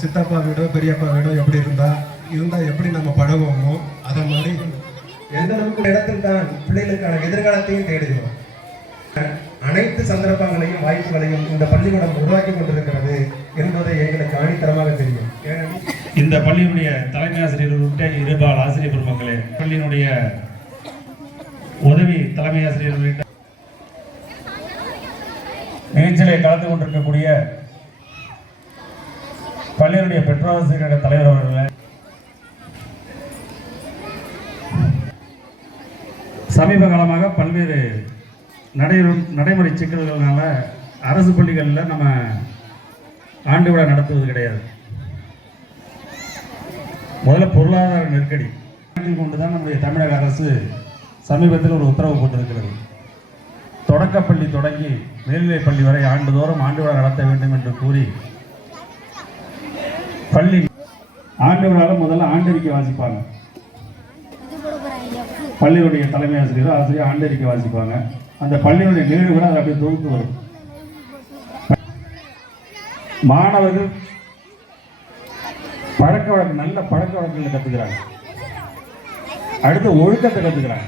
சித்தப்பா வீடோ பெரியப்பா வீடோ எப்படி இருந்தா இருந்தா எப்படி நம்ம பழகுவோமோ அதை மாதிரி எந்த அளவுக்கு இடத்தில் தான் பிள்ளைகளுக்கான எதிர்காலத்தையும் தேடுகிறோம். அனைத்து சந்தர்ப்பங்களையும் வாய்ப்புகளையும் இந்த பள்ளிக்கூடம் உருவாக்கி கொண்டிருக்கிறது என்பதை எங்களுக்கு ஆணித்தரமாக தெரியும். இந்த பள்ளியினுடைய தலைமை ஆசிரியர் உள்ளிட்ட இருபால் ஆசிரியர் பெருமக்களே பள்ளியினுடைய உதவி தலைமை ஆசிரியர் உள்ளிட்ட நிகழ்ச்சியிலே கலந்து கொண்டிருக்கக்கூடிய பள்ளியினுடைய பெற்றோராசிரியர் தலைவர் அவர்களே. சமீப காலமாக பல்வேறு நடை நடைமுறை சிக்கல்கள்னால அரசு பள்ளிகளில் நம்ம ஆண்டு விழா நடத்துவது கிடையாது. முதல்ல பொருளாதார நெருக்கடி. கொண்டு தான் நம்முடைய தமிழக அரசு சமீபத்தில் ஒரு உத்தரவு போட்டிருக்கிறது. தொடக்கப்பள்ளி தொடங்கி மேல்நிலைப் பள்ளி வரை ஆண்டுதோறும் ஆண்டு விழா நடத்த வேண்டும் என்று கூறி பள்ளி ஆண்டவரால் முதல்ல ஆண்டறிக்கை வாசிப்பாங்க. பள்ளியுடைய தலைமை ஆசிரியர் ஆசிரியர் ஆண்டறிக்கை வாசிப்பாங்க. அந்த பள்ளியுடைய நிகழ்வு கூட அதை அப்படியே தொகுத்து வரும். மாணவர்கள் பழக்க வழக்கம் நல்ல பழக்க வழக்கங்களை கத்துக்கிறாங்க. அடுத்து ஒழுக்கத்தை கற்றுக்கிறாங்க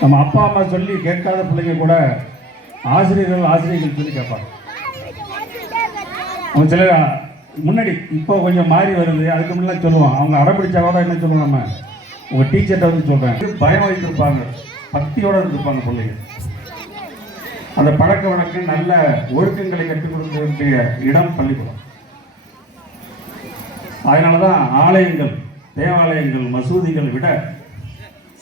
நம்ம அப்பா அம்மா சொல்லி கேட்காத பிள்ளைங்க கூட ஆசிரியர்கள் ஆசிரியர்கள் சொல்லி கேட்பாங்க. அவங்க சில முன்னாடி இப்போ கொஞ்சம் மாறி வருது. அதுக்கு முன்னாடி சொல்லுவோம் அவங்க அடம்பிடிச்சா கூட என்ன சொல்லுவோம் நம்ம? உங்கள் டீச்சர்கிட்ட வந்து சொல்கிறேன் பயம் வைத்திருப்பாங்க. பக்தியோடு இருந்திருப்பாங்க பிள்ளைங்க அந்த பழக்க வழக்கம் நல்ல ஒழுக்கங்களை கற்றுக் கொடுக்க வேண்டிய இடம் பள்ளிக்கூடம். அதனால தான் ஆலயங்கள் தேவாலயங்கள் மசூதிகள் விட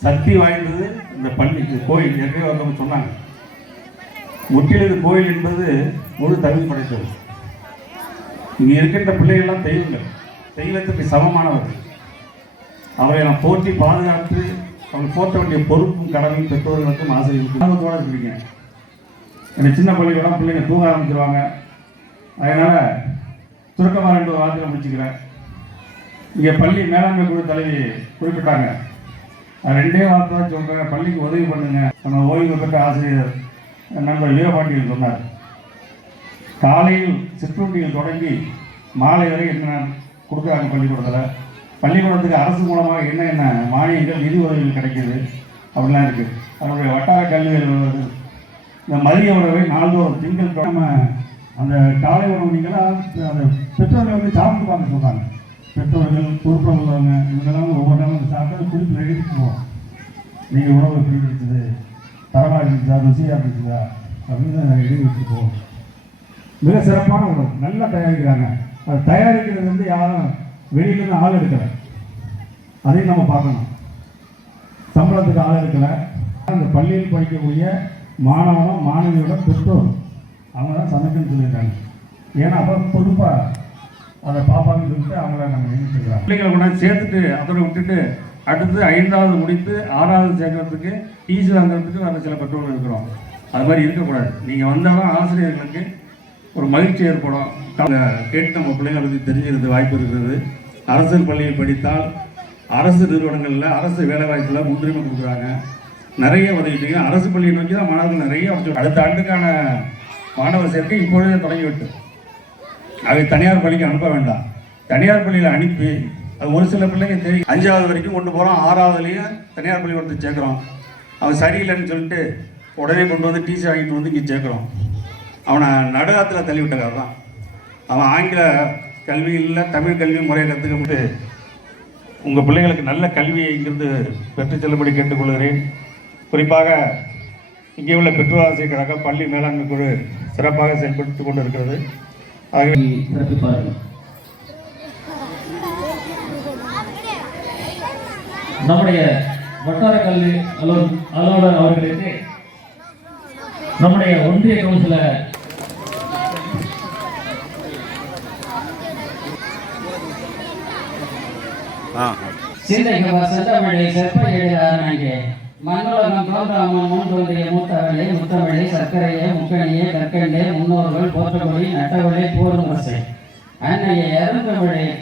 சக்தி வாய்ந்தது இந்த பள்ளி கோயில். ஏற்கனவே வந்தவங்க சொன்னாங்க. முற்றிலும் கோயில் என்பது முழு தகுதி படைத்தது. இங்கே இருக்கின்ற பிள்ளைகள்லாம் தெய்வங்கள். தெய்வத்துக்கு சமமானவர்கள். அவரை நான் போற்றி பாதுகாத்து அவங்க போற்ற வேண்டிய பொறுப்பும் கடமையும் பெற்றோர்களுக்கும் ஆசிரியர்களுக்கும் ஆர்வத்தோட இருக்கிறீங்க எனக்கு சின்ன பள்ளிக்கூடம் பிள்ளைங்க தூங்க ஆரம்பிச்சிருவாங்க. அதனால் சுருக்கமாக ரெண்டு வாரத்தில் முடிச்சுக்கிறேன். இங்கே பள்ளி மேலாண்மை குழு தலைவி குறிப்பிட்டாங்க. ரெண்டே வார்த்தை தான் சொல்கிறேன் பள்ளிக்கு உதவி பண்ணுங்கள் நம்ம ஓய்வு பெற்ற ஆசிரியர் நண்பர் வீரபாண்டியன் சொன்னார். காலையில் சிற்றுண்டியில் தொடங்கி மாலை வரை என்ன கொடுக்குறாங்க பள்ளிக்கூடத்தில்? பள்ளிக்கூடத்துக்கு அரசு மூலமாக என்ன என்ன மானியங்கள் நிதி உதவிகள் கிடைக்கிது? அப்படிலாம் இருக்குது அதனுடைய வட்டார கல்விகள் அலுவலர்கள் இந்த மதிய உணவை நாள்தோறும் திங்கள் நம்ம அந்த காலை உணவு நீங்களாம் அந்த பெற்றோர்கள் வந்து சாப்பிட்டுப்பாங்க சொல்கிறாங்க பெற்றோர்கள் பொறுப்பில் உள்ளவங்க இவங்கெல்லாம் ஒவ்வொரு நாளும் சாப்பிட்டு குறிப்பில் எழுதிட்டு போவோம் நீங்கள் உணவு எப்படி இருக்குது? தரமாக இருக்குதா? ருசியாக இருக்குதா? அப்படின்னு எழுதி வச்சுட்டு போவோம் மிக சிறப்பான உணவு. நல்லா தயாரிக்கிறாங்க. அது தயாரிக்கிறது வந்து யாரும் வெளியிலேருந்து ஆள் எடுக்கலை. அதையும் நம்ம பார்க்கணும். சம்பளத்துக்கு ஆள் எடுக்கலை. அந்த பள்ளியில் படிக்கக்கூடிய மாணவனும் மாணவியோட பெற்றோர் அவங்க தான் சமைக்கணும்னு சொல்லியிருக்காங்க. ஏன்னா அப்போ பொறுப்பாக அதை பார்ப்பாங்கன்னு சொல்லிட்டு அவங்கள நம்ம நியமிச்சிருக்கிறோம் பிள்ளைகளை கொண்டாந்து சேர்த்துட்டு அதோட விட்டுட்டு அடுத்து ஐந்தாவது முடித்து ஆறாவது சேர்க்கறதுக்கு டீச்சர் வாங்குறதுக்கு வேறு சில பெற்றோர்கள் இருக்கிறோம். அது மாதிரி இருக்கக்கூடாது. நீங்கள் வந்தாலும் ஆசிரியர்களுக்கு ஒரு மகிழ்ச்சி ஏற்படும். அவங்க கேட்டு நம்ம பிள்ளைங்களுக்கு தெரிஞ்சுக்கிறது வாய்ப்பு இருக்கிறது. அரசு பள்ளியில் படித்தால் அரசு நிறுவனங்களில் அரசு வேலைவாய்ப்பில் முன்னுரிமை கொடுக்குறாங்க. நிறைய உதவிட்டீங்க அரசு பள்ளியை நோக்கி தான் மாணவர்கள் நிறைய அடுத்த ஆண்டுக்கான மாணவர் சேர்க்கை இப்பொழுதே தொடங்கிவிட்டு. அதை தனியார் பள்ளிக்கு அனுப்ப வேண்டாம். தனியார் பள்ளியில் அனுப்பி அது ஒரு சில பிள்ளைங்க தெரியும் அஞ்சாவது வரைக்கும் கொண்டு போகிறோம் ஆறாவதுலேயும் தனியார் பள்ளிக்கூடத்துக்கு சேர்க்குறோம். அவன் சரியில்லைன்னு சொல்லிட்டு உடனே கொண்டு வந்து டிசி வாங்கிட்டு வந்து இங்கே சேர்க்குறோம். அவனை நடுகாத்தில் தள்ளி விட்டக்கார தான் அவன் ஆங்கில கல்வி இல்லை தமிழ் கல்வி முறையை கற்றுக்கிட்டு உங்கள் பிள்ளைகளுக்கு நல்ல கல்வியை இங்கிருந்து பெற்றுச் செல்லும்படி கேட்டுக்கொள்கிறேன். குறிப்பாக இங்கே உள்ள பெற்றோர் ஆசிரியர் கழக பள்ளி மேலாண்மை குழு சிறப்பாக செயல்படுத்திக் கொண்டிருக்கிறது. ஆகவே சிறப்பிப்பார்கள் நம்முடைய வட்டார கல்வி அலுவலர் அலுவலர் அவர்களுக்கு நம்முடைய ஒன்றிய கவுன்சிலர் சிந்தைக்கு செந்தமிழை செப்ப எழுதானாங்கே மண்ணுலகம் தோன்றாமல் முன் தோன்றிய முத்தமிழை சர்க்கரையே முக்கணியே கற்கண்டே முன்னோர்கள் போற்றபடி நட்டவளை போரும் வசை அன்னையை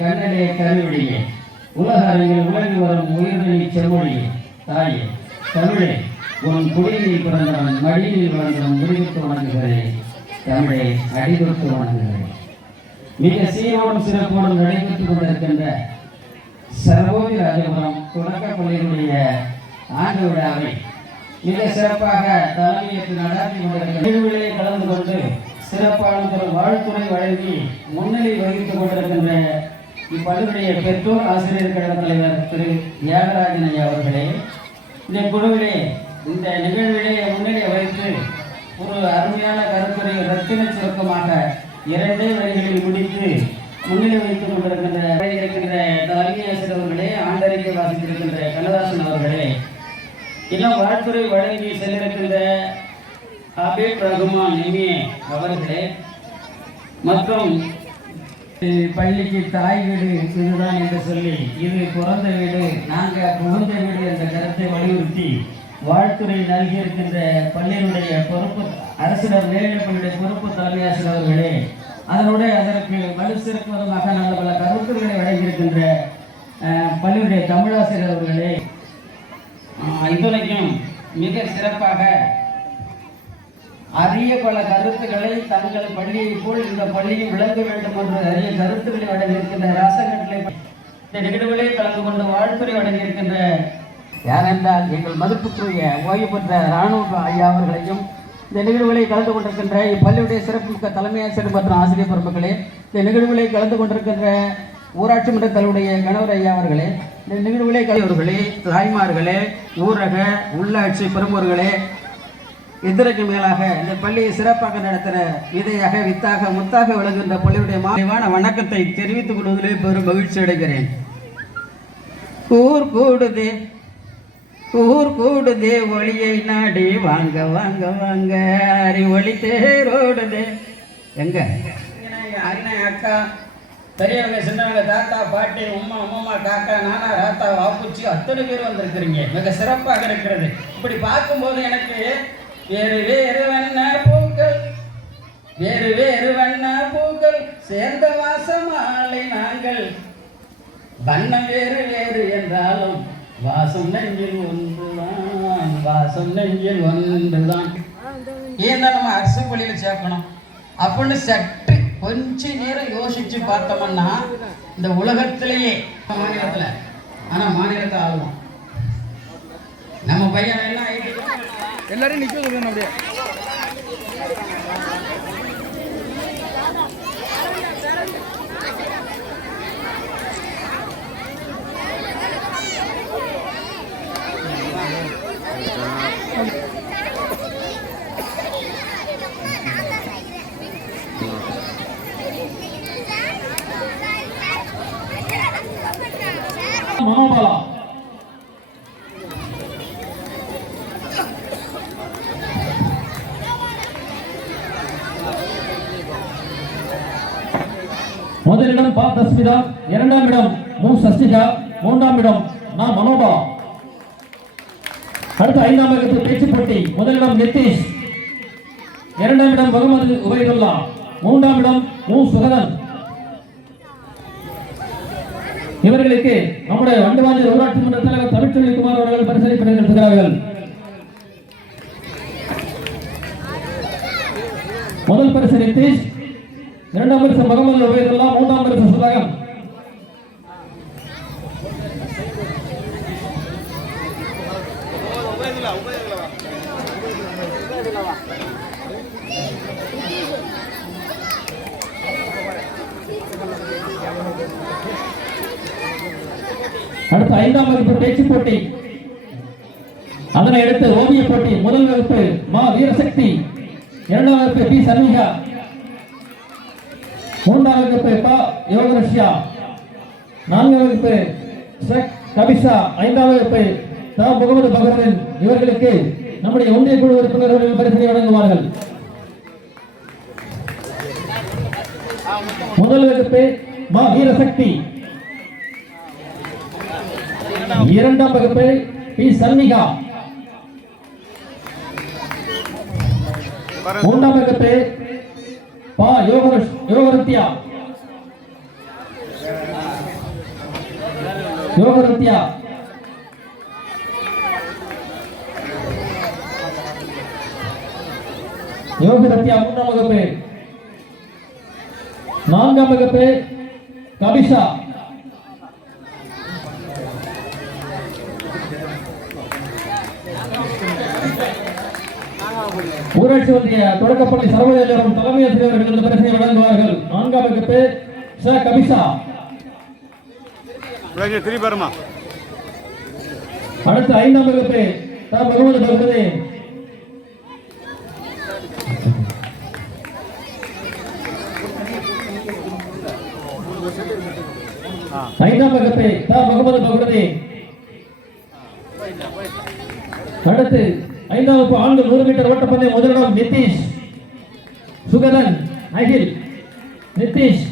கண்ணிலே கருவிழியே உலக அறிஞர் உலகி வரும் உயிர்நீ செம்மொழியே தாயே தமிழே உன் குடியில் பிறந்தவன் மடியில் பிறந்தவன் முடிவுக்கு வணங்குகிறேன் தமிழை அடிதொட்டு வணங்குகிறேன் மிக சீரோடும் சிறப்போடும் நடைபெற்றுக் கொண்டிருக்கின்ற சர்வோதி ராஜபுரம் தொடக்க பள்ளியினுடைய ஆண்டு விழாவை மிக சிறப்பாக தலைமையேற்று நடாத்தி கொண்டிருக்கிற நிகழ்வுகளிலே கலந்து கொண்டு சிறப்பான ஒரு வாழ்த்துறை வழங்கி முன்னிலை வகித்துக் கொண்டிருக்கின்ற இப்பள்ளியுடைய பெற்றோர் ஆசிரியர் கழக தலைவர் திரு தியாகராஜன் ஐயா அவர்களே இந்த குழுவிலே இந்த நிகழ்விலே முன்னிலை வைத்து ஒரு அருமையான கருத்துரை ரத்தின சுருக்கமாக இரண்டே வழிகளில் முடித்து முன்னிலை வைத்துக் கொண்டிருக்கின்ற இருக்கின்ற தலைமை ஆசிரியர் அவர்களே ஆண்டறிக்கை வாசித்திருக்கின்ற கண்ணதாசன் அவர்களே இன்னும் வாழ்த்துறை வழங்கி சென்றிருக்கின்ற ஹபீப் ரகுமான் எம்ஏ அவர்களே. மற்றும் பள்ளிக்கு தாய் வீடு இதுதான் என்று சொல்லி இது பிறந்த வீடு நாங்கள் புகுந்த வீடு என்ற கருத்தை வலியுறுத்தி வாழ்த்துறை நல்கியிருக்கின்ற பள்ளியினுடைய பொறுப்பு அரசினர் மேலிடப்பள்ளியுடைய பொறுப்பு தலைமை ஆசிரியர் அவர்களே அதனுடைய அதற்கு வலு விதமாக நல்ல பல கருத்துக்களை வழங்கியிருக்கின்ற அஹ், பள்ளியுடைய தமிழாசிரியர் அவர்களே. ஆஹ், இதுவரைக்கும் மிக சிறப்பாக அரிய பல கருத்துக்களை தங்கள் பள்ளியை போல் இந்த பள்ளியும் விளங்க வேண்டும் என்று அரிய கருத்துக்களை வழங்கியிருக்கின்ற ராசகட்டளை இந்த நிகழ்வுகளில் கலந்து கொண்டு வாழ்த்துறை வழங்கியிருக்கின்ற யாரென்றால் எங்கள் மதிப்புக்குரிய ஓய்வு பெற்ற ராணுவ ஐயா அவர்களையும் இந்த நிகழ்வுகளை கலந்து கொண்டிருக்கின்ற இப்பள்ளியுடைய சிறப்புமிக்க தலைமை ஆசிரியர் மற்றும் ஆசிரியர் பெருமக்களே இந்த நிகழ்வுகளை கலந்து கொண்டிருக்கின்ற ஊராட்சி மன்ற தலைவருடைய கணவர் ஐயா அவர்களே இந்த நிகழ்வுகளை கலைவர்களே தாய்மார்களே ஊரக உள்ளாட்சி பெருமோர்களே இதற்கு மேலாக இந்த பள்ளியை சிறப்பாக நடத்துகிற விதையாக வித்தாக முத்தாக விளங்குகின்ற பள்ளியுடைய மாலைவான வணக்கத்தை தெரிவித்துக் கொள்வதிலே பெரும் மகிழ்ச்சி அடைகிறேன். ஊர் கூடுதே ஊர் கூடுதே ஒளியை நாடி வாங்க வாங்க வாங்க. அறி ஒளி தேரோடுதே. எங்க? அண்ணன் அக்கா பெரியவங்க சின்னவங்க தாத்தா பாட்டி உம்மா உமாமா காக்கா நானா ராத்தா வாப்புச்சி அத்தனை பேர் வந்திருக்கிறீங்க. மிக சிறப்பாக இருக்கிறது. இப்படி பார்க்கும்போது எனக்கு வேறு வேறு வண்ண பூக்கள். வேறு வேறு வண்ண பூக்கள். சேர்ந்த வாசமாலை நாங்கள். வண்ணம் வேறு வேறு என்றாலும் வாசம் நெஞ்சில் ஒன்றுதான். வாசம் நெஞ்சில் ஒன்றுதான். ஏன் நம்ம அரசு பள்ளியில் சேர்க்கணும். அப்படின்னு சற்று கொஞ்ச நேரம் யோசிச்சு பார்த்தோம்னா இந்த உலகத்திலேயே மாநிலத்தில் ஆனால் மாநிலத்தை ஆளுவோம். நம்ம பையன் ஆயிட்டு எல்லாரையும் நிக்க சொல்லுங்க அப்படியே. மனோபலம் இடம் பா தஸ்மிதா இரண்டாம் இடம் மு. சஸ்திகா மூன்றாம் இடம் நா மனோபா. அடுத்து ஐந்தாம் இடத்து பேச்சு போட்டி முதலிடம் நிதிஷ். இரண்டாம் இடம் முகமது உபயதுல்லா மூன்றாம் இடம் மு. சுகதன். இவர்களுக்கு நம்முடைய வண்டுவாஞ்சல் ஊராட்சி மன்ற தலைவர் தமிழ்ச்செல்வி குமார் அவர்கள் பரிசளிப்பதை நடத்துகிறார்கள் முதல் பரிசு நிதிஷ். இரண்டாம் பரிசு மகமது உபயதுல்லா மூன்றாம் பரிசு சுதாகர் அடுத்து ஐந்தாம் வகுப்பு பேச்சு போட்டி. அதனை அடுத்து ஓவிய போட்டி. முதல் வகுப்பு மா வீரசக்தி. இரண்டாம் வகுப்பு பி சர்மிகா மூன்றாவது பேர் பா யோகரஷ்யா நான்காவது பேர் ஷேக் கபிசா ஐந்தாவது பேர் த முகமது பகருதீன் இவர்களுக்கு நம்முடைய ஒன்றிய குழு உறுப்பினர்கள் பரிசனை வழங்குவார்கள். முதல் வகுப்பு மா வீரசக்தி. இரண்டாம் வகுப்பு பி சர்மிகா மூன்றாம் வகுப்பு பா யோகரஷ் யோகரத்யா யோகரத்யா யோகரத்யா மூன்றாம் வகுப்பு. நான்காம் வகுப்பு கபிஷா. ஊராட்சி ஒன்றிய தொடக்கப்பள்ளி சர்வதேசம் தலைமை ஆசிரியர்கள் இந்த பரிசை வழங்குவார்கள். நான்காம் வகுப்பு ஷ கபிஷா திரும்பி பாருமா அடுத்து ஐந்தாம் வகுப்பு த. முகமது பகுதி ஐந்தாம் வகுப்பு த. முகமது பகுதி அடுத்து ஐந்தாம் வகுப்பு ஆண்கள் நூறு மீட்டர் ஓட்டப்பந்தயம் முதலிடம் நிதிஷ். சுகதன் அகில் நிதிஷ்.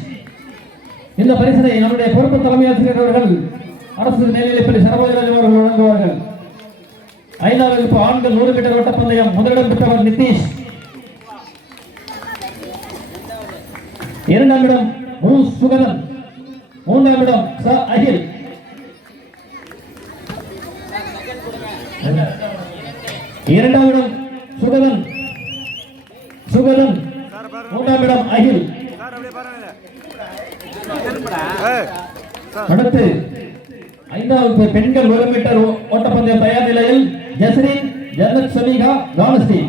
இந்த பரிசனை நம்முடைய பொறுப்பு தலைமை ஆசிரியர் அவர்கள் அரசு மேல்நிலைப்பள்ளி சரபோஜராஜ் அவர்கள் வழங்குவார்கள். ஐந்தாம் வகுப்பு ஆண்கள் நூறு மீட்டர் ஓட்டப்பந்தயம் முதலிடம் பெற்றவர் நிதிஷ். இரண்டாம் இடம் மு. சுகதன். மூன்றாம் இடம் ச. அகில். இரண்டாம் இடம் சுகதன். சுகதன். மூன்றாம் இடம் அகில். அடுத்து ஐந்தாவது பெண்கள் ஒரு மீட்டர் ஓட்டப்பந்தய தயார் நிலையில் ஜஸ்ரீன் ஜன்னத் சமீகா கானஸ்ரீ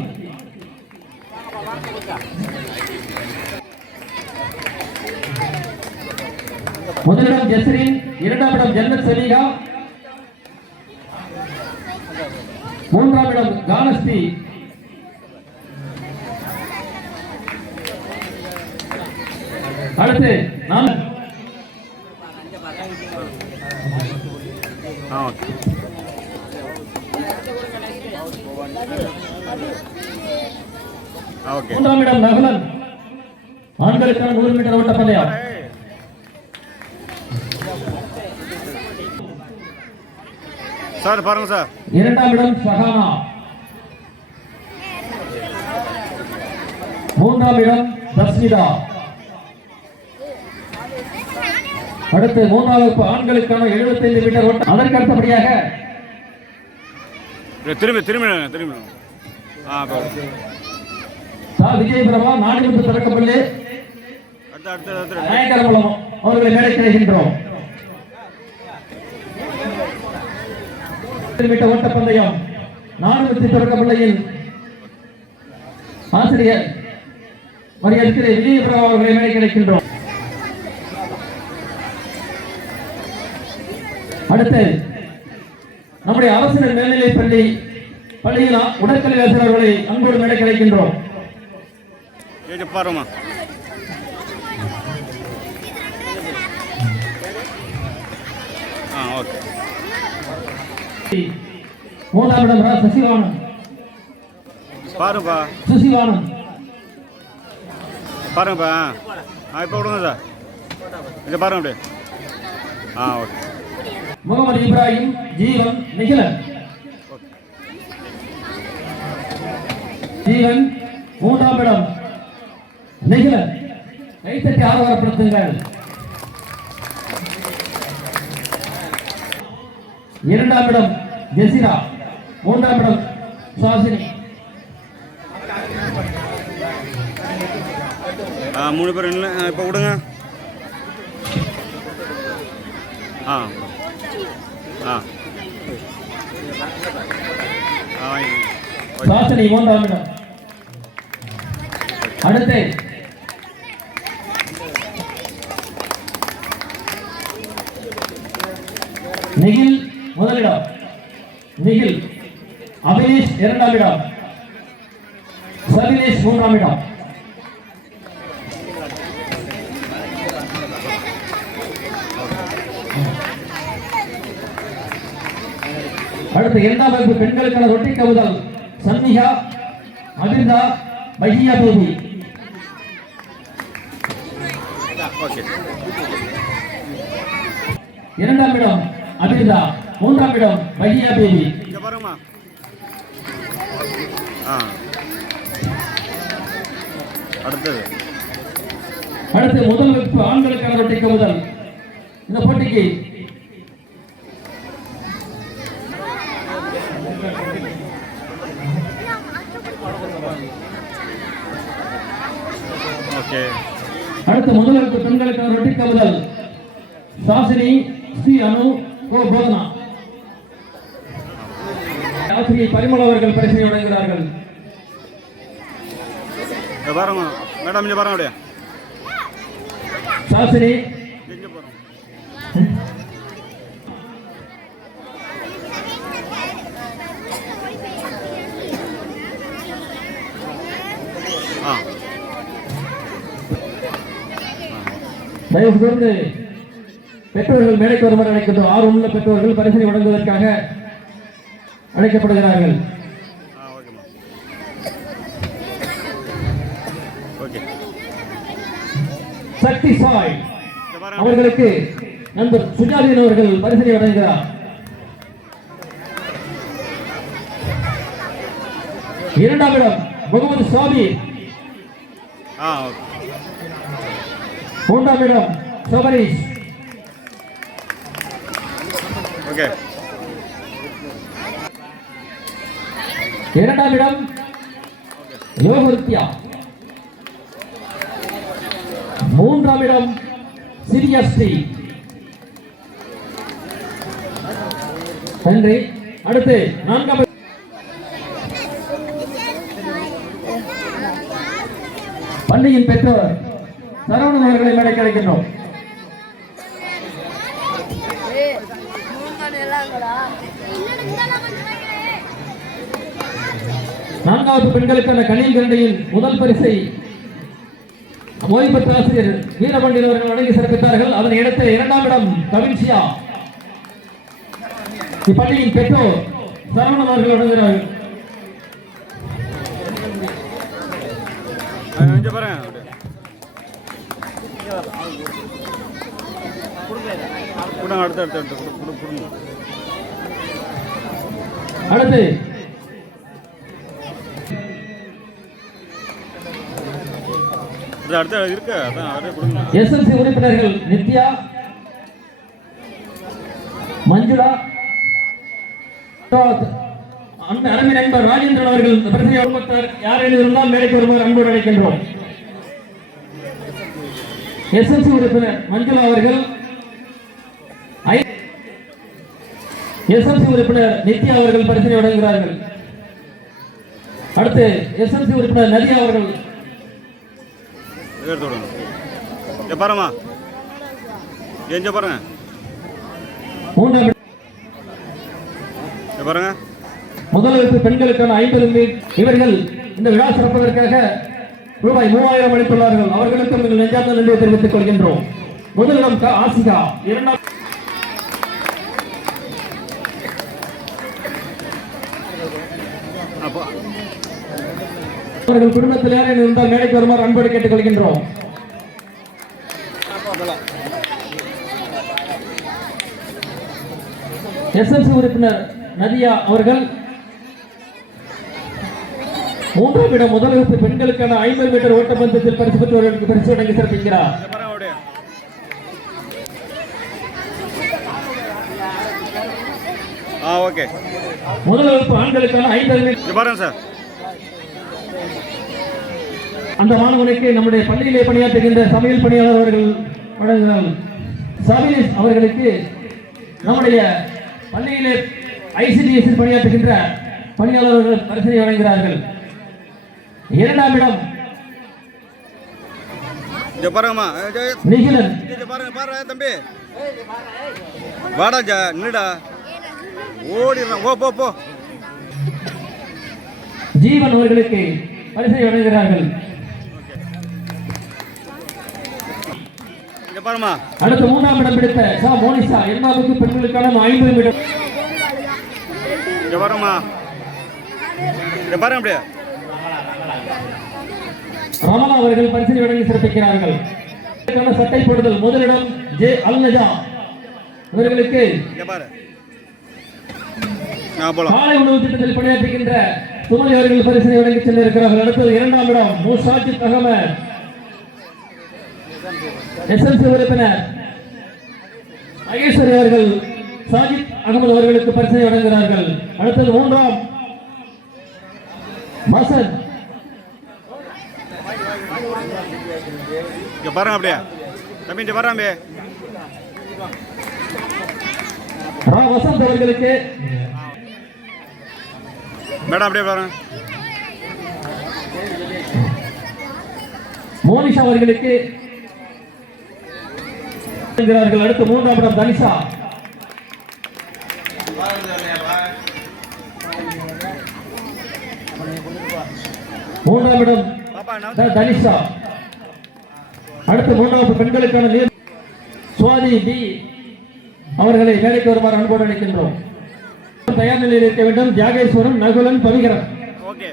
முதலிடம் ஜஸ்ரீன் இரண்டாம் இடம் ஜன்னத் சமீகா கானஸ்ரீ அடுத்து ஓகே. மூன்றாம் இடம் நகுலன். ஆண்களுக்கான நூறு மீட்டர் ஓட்டப்பந்தயம். சார் பாருங்க சார். இரண்டாம் இடம் சஹானா மூன்றாம் இடம் தஸ்மிதா அடுத்து மூன்றாம் வகுப்பு ஆண்களுக்கான 75 மீட்டர் ஓட்டம். அதற்கு அடுத்தபடியாக திரும்பி திரும்பி திரும்பி. ஆ பாரு. சா. விஜயபிரபா நாடுமுத்து அடுத்து நாயக்கரகுளம் அவர்களை மேடை கிடைக்கின்றோம். மீட்டர் ஓட்டப்பந்தயம் நாடுமுத்து திறக்கப்பள்ளியில் ஆசிரியர் மரியாதை விஜயபிரபா அவர்களை மேடை கிடைக்கின்றோம். அடுத்து நம்முடைய அரசு மேல்நிலைப் பள்ளி பள்ளியில் உடற்கல்வி ஆசிரியர்களை அன்போடு மேடை கிடைக்கின்றோம். பாருமா மூன்றாம் இடம் ரா சசிவானன் பாருப்பா. சுசிவானன் பாருங்கப்பா. ஆ இப்போ விடுங்க சார். இங்கே பாருங்க அப்படியே. ஆ ஓகே. முகமது இப்ராஹிம் ஜீவன் நிகிலன். ஜீவன் மூன்றாம் இடம். நிகிலன். கைத்தட்டி ஆரவாரப்படுத்துங்கள். இரண்டாம் இடம் ஜெசிரா. மூன்றாம் இடம் சுவாசினி ஆ மூணு பேர் இல்லை இப்போ விடுங்க. ஆ. ஆ. ஆ மூன்றாம் இடம். அடுத்து. நிகில் முதலிடம். நிகில். அபிலேஷ் இரண்டாம் இடம். சபிலேஷ் மூன்றாம் இடம். அடுத்து இரண்டாம் வகுப்பு பெண்களுக்கான ரொட்டி கவுதல் சன்னிகா அபிர்தா பஹியா தேவி இரண்டாம் இடம் அபிர்தா மூன்றாம் இடம் பஹியா தேவி அடுத்தது அடுத்து முதல் வகுப்பு ஆண்களுக்கான ரொட்டி கவுதல் இந்த போட்டிக்கு முதலெழுத்து பெண்களுக்கான ரொட்டி கவுதல் சாசினி ஸ்ரீ அனு கோ. போதனா. ஆசிரியை பரிமள அவர்கள் பரிசை வழங்குகிறார்கள். பாருங்க. மேடம் இங்கே பாருங்க அப்படியே. சாசினி தயவு கூர்ந்து பெற்றோர்கள் மேடைக்கு வருமாறு அழைக்கின்றோம். ஆறு உள்ள பெற்றோர்கள் பரிசனை வழங்குவதற்காக அழைக்கப்படுகிறார்கள். சக்தி சாய் அவர்களுக்கு நண்பர் சுஜாதீன் அவர்கள் பரிசனை வழங்குகிறார். இரண்டாம் இடம் முகமது சாபி. ஆ ஓகே. மூன்றாம் இடம் சபரீஷ் ஓகே. இரண்டாம் இடம் யோகருத்தியா மூன்றாம் இடம் சிரியா ஸ்ரீ. நன்றி. அடுத்து நான்காம் பள்ளியின் பெற்றோர் சரவணன் அவர்களை மேடை கிடைக்கின்றோம். நான்காவது பெண்களுக்கான கணில் கண்டையில் முதல் பரிசை ஓய்வு ஆசிரியர் வீரபாண்டியன் அவர்கள் வழங்கி சிறப்பித்தார்கள். அதன் இடத்தை இரண்டாம் இடம் கவின்சியா. இப்பள்ளியின் பெற்றோர் சரவணன் அவர்கள் வழங்குகிறார்கள் ஆ, இங்க பாருங்க அப்படியே கொடுங்க அடுத்து அடுத்து அடுத்து கொடு, கொடு, கொடுங்க. அடுத்து. இது அடுத்து இருக்கு? அதான் அப்படியே கொடுங்க. எஸ்எல்சி உறுப்பினர்கள் நித்யா மஞ்சுளா அன்பு அருமை நண்பர் ராஜேந்திரன் அவர்கள் பிரச்சனை குடும்பத்தார் யாரேனும் இருந்தால் மேடைக்கு வருமாறு அன்போடு அழைக்கின்றோம். எஸ்எல்சி உறுப்பினர் மஞ்சுளா அவர்கள் எஸ்எல்சி உறுப்பினர் நித்யா அவர்கள் பரிசனை வழங்குகிறார்கள். அடுத்து எஸ்எல்சி உறுப்பினர் நதியா அவர்கள். எங்க பாருங்க. பாருங்க. முதலமைப்பு பெண்களுக்கான ஐம்பது இவர்கள் இந்த விழா சிறப்பதற்காக ரூபாய் மூவாயிரம் அளித்துள்ளார்கள். அவர்களுக்கு எங்கள் நெஞ்சார்ந்த நன்றியை தெரிவித்துக் கொள்கின்றோம். முதலிடம். ஆசிகா. இரண்டாம் அப்போ அவர்கள் குடும்பத்தில் யாரும் இருந்தால் மேடைக்கு வருமாறு அன்போடு கேட்டுக் கொள்கின்றோம் எஸ்எல்சி உறுப்பினர் நதியா அவர்கள் மூன்றாம் இடம் முதல் வகுப்பு பெண்களுக்கான ஐம்பது மீட்டர் ஓட்டப்பந்தயத்தில் பரிசு பெற்றவர்களுக்கு பரிசு வழங்கி சிறப்பிக்கிறார். முதல் வகுப்பு ஆண்களுக்கான ஐம்பது மீட்டர் சார். அந்த மாணவனுக்கு நம்முடைய பள்ளியிலே பணியாற்றுகின்ற சமையல் பணியாளர் அவர்கள் வழங்குகிறார்கள் சபீஸ் அவர்களுக்கு நம்முடைய பள்ளியிலே ஐசிடிஎஸ் பணியாற்றுகின்ற பணியாளர்கள் பரிசனை வழங்குகிறார்கள். இரண்டாம் இடம் நிகிலன். தம்பி. வாடா ஜா ஓடிடுறான் ஓ போ போ ஜீவன் அவர்களுக்கு பரிசனை வழங்குகிறார்கள். பாருமா அடுத்த மூன்றாம் இடம் பிடித்த சா மோனிஷா இரண்டாவது பெண்களுக்கான ஐம்பது மீட்டர். இங்க பாருங்க அப்படியே. ரமணா அவர்கள் பரிசனை வழங்கி சிறப்பிக்கிறார்கள். சட்டை போடுதல் முதலிடம் ஜே அல்நஜா. இவர்களுக்கு காலை உணவு திட்டத்தில் பணியாற்றுகின்ற சுமதி அவர்கள் பரிசனை வழங்கி சென்றிருக்கிறார்கள் அடுத்தது இரண்டாம் இடம் முசாஜித் அகமது. எஸ்எல்சி உறுப்பினர் மகேஸ்வரி அவர்கள் சாஜித் அகமது அவர்களுக்கு பரிசனை வழங்குகிறார்கள். அடுத்தது மூன்றாம் மசன் இங்க பாருங்க அப்படியே. தம்பி இங்கே பாருங்க ரா வசந்த் அவர்களுக்கு மேடம் அப்படியே பாருங்க. மோனிஷா அவர்களுக்கு என்கிறார்கள். அடுத்து மூன்றாம் இடம் தனிஷா. மூன்றாம் இடம் தனிஷா. அடுத்து மூன்றாவது பெண்களுக்கான நீர் சுவாதி டி அவர்களை வேலைக்கு வருமாறு அன்போடு அளிக்கின்றோம் தயார் நிலையில் இருக்க வேண்டும். தியாகேஸ்வரம் நகுலன் பவிகரன். ஓகே.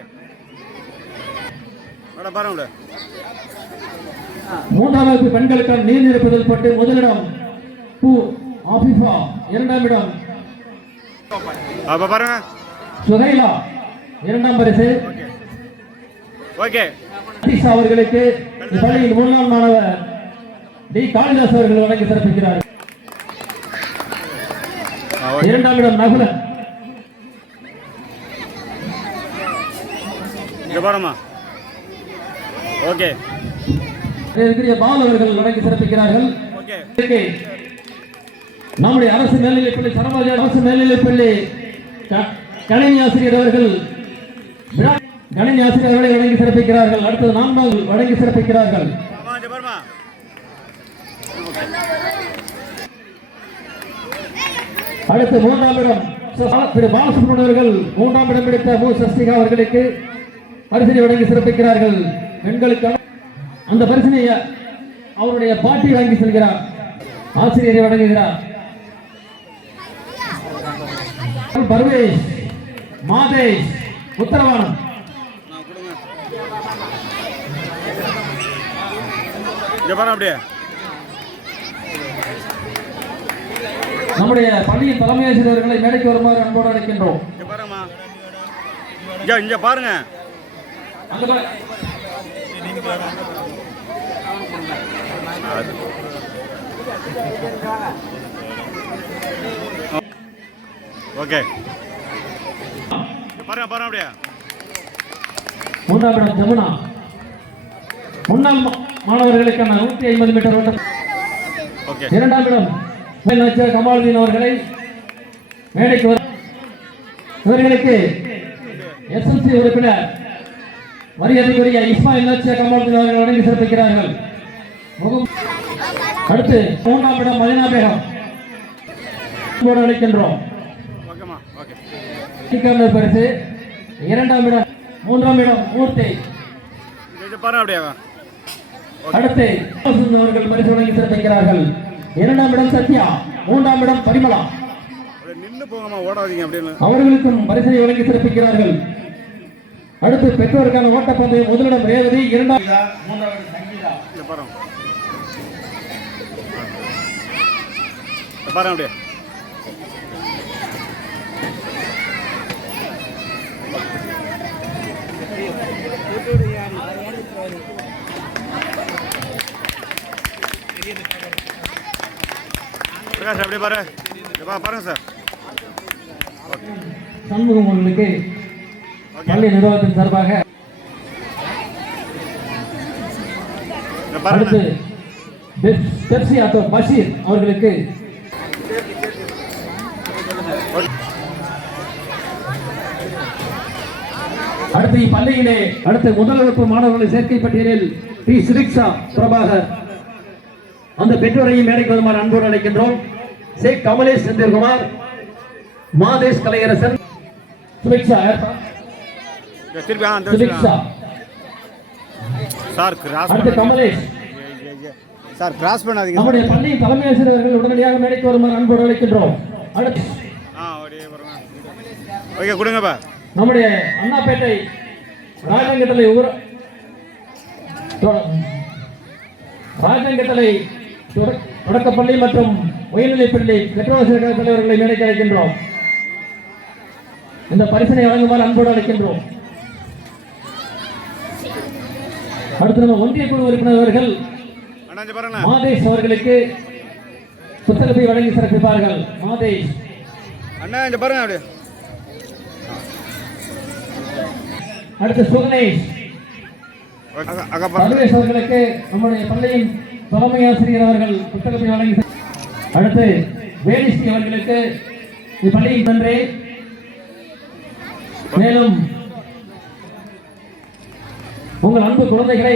பாருங்க. மூன்றாம் வகுப்பு பெண்களுக்கான நீர் நிரப்புதல் பட்டு முதலிடம் பூ ஆபிஃபா. இரண்டாம் இடம் பாருங்க. சுகைலா. இரண்டாம் பரிசு. ஓகே. அவர்களுக்கு இப்பள்ளியின் முன்னாள் மாணவர் டி காளிதாஸ் அவர்கள் வழங்கி சிறப்பிக்கிறார். இரண்டாம் இடம் நகுலன். ஓகே. இருக்கிற பால் அவர்கள் வழங்கி சிறப்பிக்கிறார்கள். நம்முடைய அரசு மேல்நிலைப்பள்ளி சரமாஜி அரசு மேல்நிலைப்பள்ளி கணினி ஆசிரியர் அவர்கள் கணினி ஆசிரியர் அவர்களை வழங்கி சிறப்பிக்கிறார்கள். அடுத்தது நான்காவது வழங்கி சிறப்பிக்கிறார்கள். அடுத்து மூன்றாம் இடம் திரு பாலசுப்ரமணியன் அவர்கள் மூன்றாம் இடம் பிடித்த மு. சஸ்திகா அவர்களுக்கு பரிசினை வழங்கி சிறப்பிக்கிறார்கள். பெண்களுக்கான அந்த பரிசினை அவருடைய பாட்டி வாங்கி செல்கிறார். ஆசிரியரை வழங்குகிறார் பர்வேஷ் மாதேஷ் உத்தரவானம். அப்படியே. நம்முடைய பள்ளியின் தலைமை ஆசிரியர்களை மேடைக்கு வருமாறு அன்போடு அழைக்கின்றோம். இங்கே பாருங்க. பாரு. ஓகே. பாருங்க பாருங்க அப்படியே. மூன்றாம் இடம் ஜமுனா. முன்னாள் மாணவர்களுக்கான நூற்றி ஐம்பது மீட்டர் ஓட்டம். இரண்டாம் இடம் அமைச்சர் கமாலுதீன் அவர்களை மேடைக்கு வர இவர்களுக்கு எஸ்எல்சி உறுப்பினர் மரியாதைக்குரிய இஸ்மாயில் கமாலுதீன் அவர்கள் வழங்கி சிறப்பிக்கிறார்கள். முகம் அடுத்து மூன்றாம் இடம் மதினா பேகம். அன்போடு அழைக்கின்றோம். பரிசு. இரண்டாம் இடம் மூன்றாம் இடம் மூர்த்தி. அடுத்து அவர்கள் பரிசு வழங்கி சிறப்பிக்கிறார்கள். இரண்டாம் இடம் சத்யா மூன்றாம் இடம் பரிமளா. ஓடாதீங்க அவர்களுக்கும் பரிசனை வழங்கி சிறப்பிக்கிறார்கள். அடுத்து பெற்றோருக்கான ஓட்டப்பந்தயம் முதலிடம் ரேவதி இரண்டாம் இங்கே சங்கீதா. பாருங்க அப்படியே. பிரகாஷ் அப்படியே பாரு. பாருங்க சார். சண்முகம் அவர்களுக்கு பள்ளி நிர்வாகத்தின் சார்பாக அடுத்து பெப்சி ஆட்டோ பஷீர் அவர்களுக்கு அடுத்து இப்பள்ளியிலே அடுத்த முதல் வகுப்பு மாணவர்களை சேர்க்கை பட்டியலில் டி சிரிக்ஷா பிரபாகர். அந்த பெற்றோரையும் மேடைக்கு வருமாறு அன்போடு அழைக்கின்றோம். ஷேக் கமலேஷ் செந்தில்குமார் மாதேஷ் கலையரசன். சுபிக்ஷா சுபிக்ஷா சார் கிராஸ் அடுத்து கமலேஷ். சார் கிராஸ் பண்ணாதீங்க. நம்முடைய பள்ளியின் தலைமை ஆசிரியர் அவர்கள் உடனடியாக மேடைக்கு வருமாறு அன்போடு அழைக்கின்றோம். அடுத்து ஓகே கொடுங்கப்பா. நம்முடைய அண்ணாப்பேட்டை ராஜங்கட்டளை ஊர தொட- தொடக்கப்பள்ளி மற்றும் உயர்நிலைப்பள்ளி பெற்றோர் தலைவர்களை மேடைக்கு அழைக்கின்றோம். இந்த பரிசனை வழங்குமாறு அன்போடு அழைக்கின்றோம். அடுத்து நம்ம ஒன்றிய குழு உறுப்பினர் அவர்கள் மாதேஷ் அவர்களுக்கு புத்தகத்தை வழங்கி சிறப்பிப்பார்கள். மாதேஷ். அண்ணா இங்க பாருங்க அப்படியே. அடுத்து பாருங்க சர்வேஷ் அவர்களுக்கு நம்முடைய பள்ளியின் தலைமை ஆசிரியர் அவர்கள் புத்தகத்தை வழங்கி அடுத்து வேலிஸ்ரீ அவர்களுக்கு இப்பள்ளியின் நன்றி. மேலும் உங்கள் அன்பு குழந்தைகளை